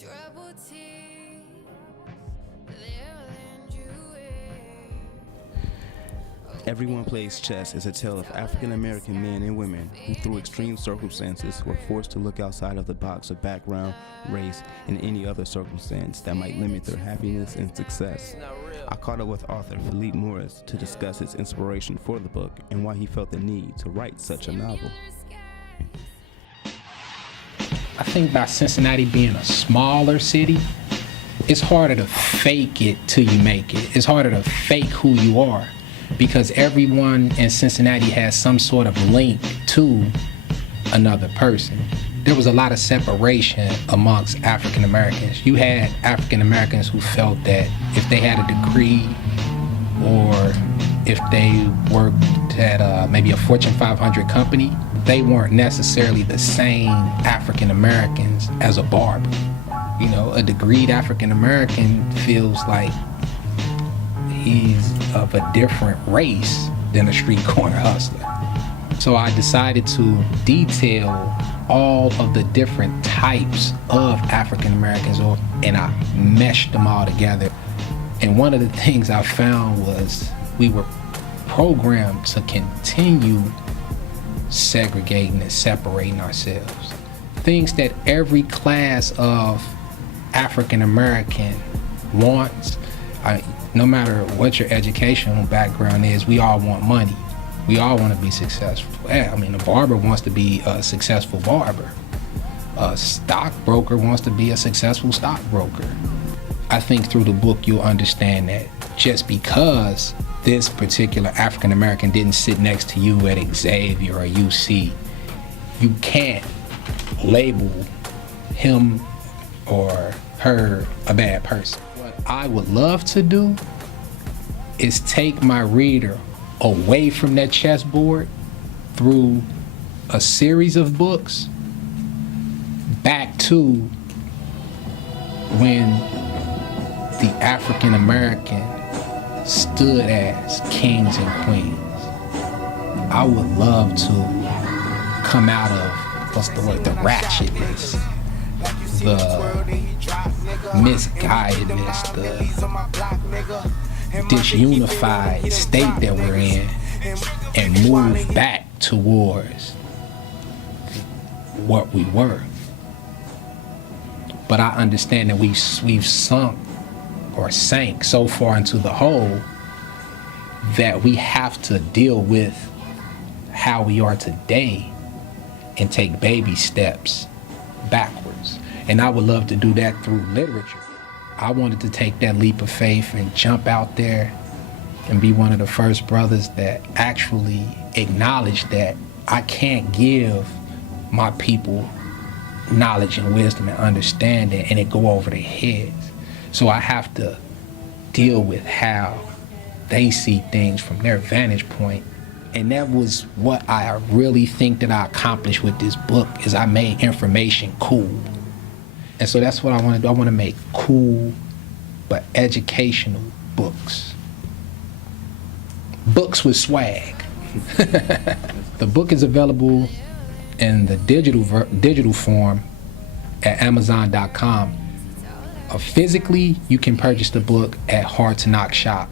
Trouble tears, they'll end you Everyone Plays Chess is a tale of African American men and women who, through extreme circumstances, were forced to look outside of the box of background, race, and any other circumstance that might limit their happiness and success. I caught up with author Felipe Morris to discuss his inspiration for the book and why he felt the need to write such a novel. I think by Cincinnati being a smaller city, it's harder to fake it till you make it. It's harder to fake who you are because everyone in Cincinnati has some sort of link to another person. There was a lot of separation amongst African Americans. You had African Americans who felt that if they had a degree or if they worked at maybe a Fortune 500 company, they weren't necessarily the same African Americans as a barber. You know, a degreed African American feels like he's of a different race than a street corner hustler. So I decided to detail all of the different types of African Americans, and I meshed them all together. And one of the things I found was we were programmed to continue segregating and separating ourselves. Things that every class of African American wants. No matter what your educational background is, we all want money. We all want to be successful. Yeah, I mean, a barber wants to be a successful barber. A stockbroker wants to be a successful stockbroker. I think through the book you'll understand that just because this particular African American didn't sit next to you at Xavier or UC, you can't label him or her a bad person. What I would love to do is take my reader away from that chessboard through a series of books back to when the African American stood as kings and queens. I would love to come out of, what's the word, the ratchetness, the misguidedness, the disunified state that we're in, and move back towards what we were. But I understand that we've sunk or sank so far into the hole that we have to deal with how we are today and take baby steps backwards. And I would love to do that through literature. I wanted to take that leap of faith and jump out there and be one of the first brothers that actually acknowledge that I can't give my people knowledge and wisdom and understanding and it go over their heads. So I have to deal with how they see things from their vantage point. And that was what I really think that I accomplished with this book, is I made information cool. And so that's what I want to do. I want to make cool but educational books. Books with swag. The book is available in the digital form at Amazon.com. Physically, you can purchase the book at Hard to Knock Shop